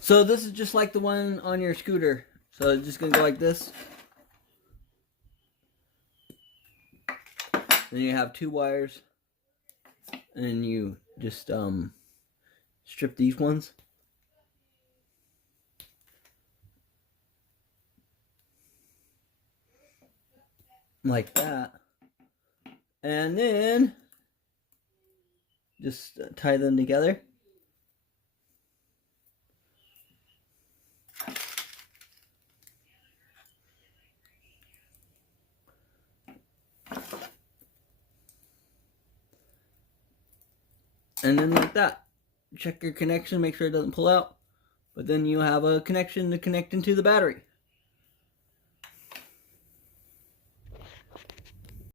So this is just like the one on your scooter. So it's just gonna go like this. Then you have two wires, and then you just strip these ones. Like that. And then just tie them together. And then like that. Check your connection, make sure it doesn't pull out. But then you have a connection to connect into the battery.